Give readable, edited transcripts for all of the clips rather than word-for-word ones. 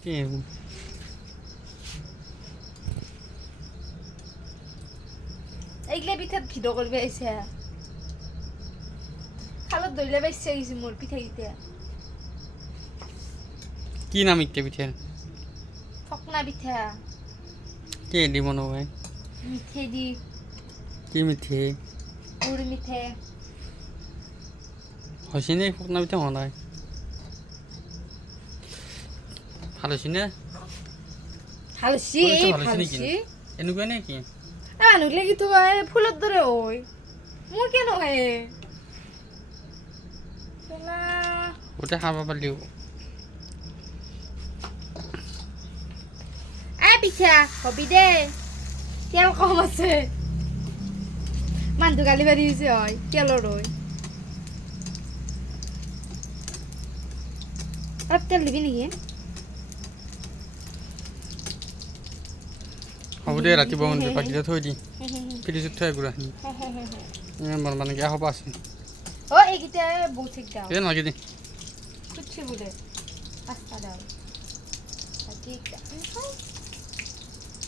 কি এইগলা পিঠাত ভিডিঅ' কৰিব আহিছে খালত দৈলে পাইছে গৈছে মোৰ পিঠাকেইটা কি নাম ইত্যা পিঠা ফকনা পিঠা কে দি বনাবাই মিঠে দি কি মিঠে গুড় মিঠে হৈছে নে ফকনা পিঠা হোৱা নাই ভাল হৈছে নে হালছি তোৰ এই ভাল হৈছে নেকি? হালছি এনেকুৱা নে কি মানুহ লাগি তো ফুলৰ দৰে হয় মোৰ কিয় নহয় গোটেই খাব পাৰিলেও পিঠা হবি দে তেল কম আছে মানুহটো গালি পাৰি দিছে হয় তেলৰ হয় অলপ তেল দিবি নেকি হ'ব দে ৰাতিপুৱা মানে পাকিটা থৈ দি ফ্ৰিজত থৈ গুড়াখিনি বনাব নেকি হ'ব আছে অ এইকেইটা বহুত ঠিক দাও এই নালাগে দে কুচি বোলে পাঁচটা দাও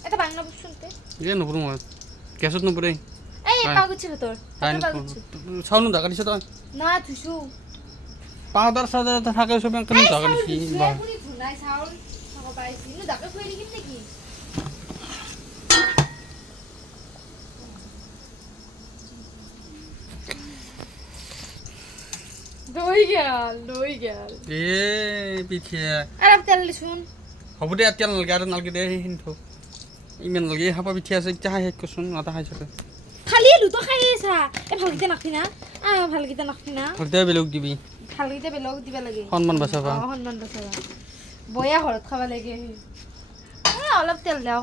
এটা বাংলা শুনতে এই নপৰো মই গেছত নপৰে এই পাগুচি তোর পাগুচি চাউল ঢাকা দিছ তই না থুসু পাউডার সাউডার থাকে সব কেন ঢাকা দিছি বা পুরি ধুনাই চাউল খাব পাইছি নু ঢাকা খুই দিম নেকি দই গেল এ পিঠে আর তেল শুন হ'ব দে তেল নালগে আৰু নালগে দে সেইখিনি থ ইমান নালগে খাবা পিঠে আছে এতিয়া খাই শেষ কৰচোন এটা খাই চাকে খালি দুটো খাই আছা এ ভালকিটা নাখি না ভালকিটা নাখি না ভালকে বেলেগ দিবি ভালকিটা বেলেগ দিবা লাগে সন্মান বাচাবা সন্মান বাচাবা বয়া ঘৰত খাবা লাগে অলপ তেল দাও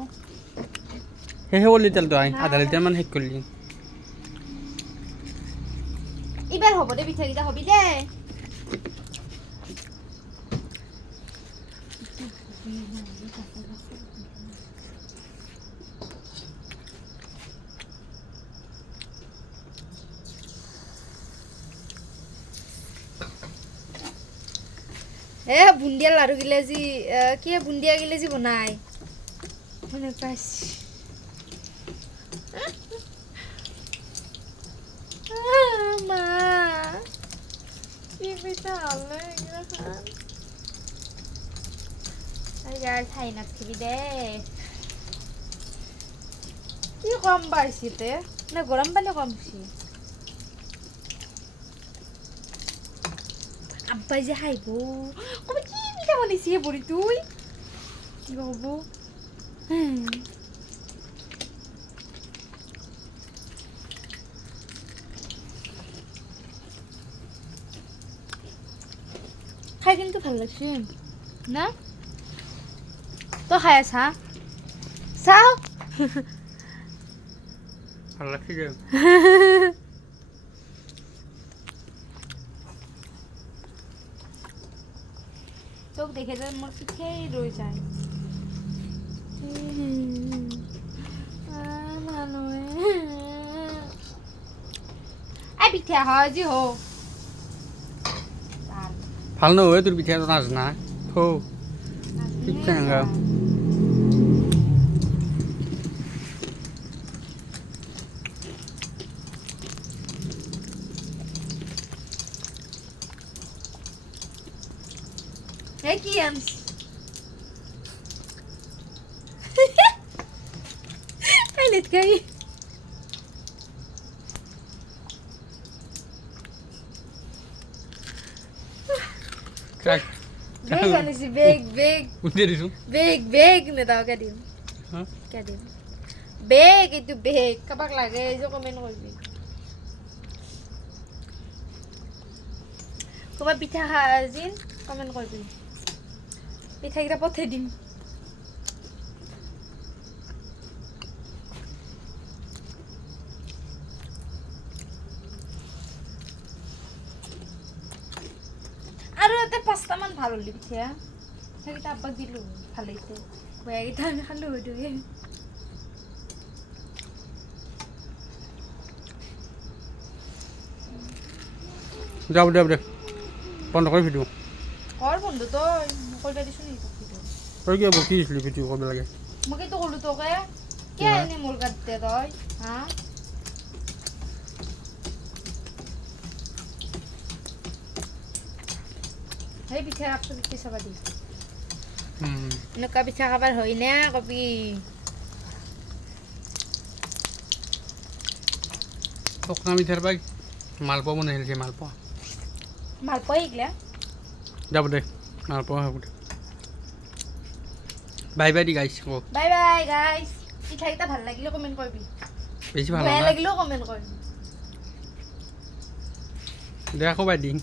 সেই হ'ল তেলটো আই আধা লিটাৰ মান শেষ কৰিলি এইবাৰ হ'ব দে পিঠাকেইটা হবি দে বুন্দিয়া লাড়ু গিলা যি কি বুন্দিয়া গিলা যি বনাই মনে পাইছি মা কি পিঠা হলে এগুলা খান আর খাই নাথিবি দে কি কম পাইছিতে না গরম পানি কমছি আব্বাই যে খাইব কবে কি পিঠা বানাইছি বড়ি তুই কি হব খাই কিন্তু ভাল লাগছে না তো খাই আছা চাও ভাল লাগছে যে তোক দেখে তো মোর পিঠেই রয়ে যায় পিঠা হয় জি হো ভাল নহয় তোৰ পিঠা নাজ না থৌ ঠিক চেঙ্গা কি আনছি পাইলেট গাই কাক বেগ আনিছি বেগ উঠে দিছো বেগ নে দাও কে দিম হ্যাঁ কে দিম বেগ এইটো বেগ কাবাক লাগে এই যে কমেন্ট করবি কবা পিঠা খাজিন কমেন্ট করবি পিঠা কিটা পথে দিম আৰু এতে পাঁচটা মান ভাল হলি পিঠা সেইকেইটা আব্বাক দিলো ভাল হৈছে বয়াকেইটা আমি খালো দুয়ে যাব দে বন্ধ কৰি ভিডিঅ কর বন্ধু তো কইটা দিছ নি ভিডিও তই কিয় বকি দিছিলি ভিডিঅ' কৰিব লাগে মই কিন্তু ক'লো তোকে কি কিয় হয়? এনে মোৰ গাত দে তই হা সেই পিঠা কাপটো পিঠা চাবা দি এনেকুৱা পিঠা খাবাৰ হয় নে কবি টকনা মিঠাৰ পৰা মালপোৱা বনাই আহিছে মালপোৱা মালপোৱা এইগিলা যাব দে মালপোৱা হ'ব দে বাই বাই দি গাইছ কওক বাই বাই গাইছ পিঠাকেইটা ভাল লাগিলে কমেণ্ট কৰিবি বেছি ভাল বেয়া লগা লাগিলেও কমেণ্ট কৰিবি দে আকৌ বাই দিম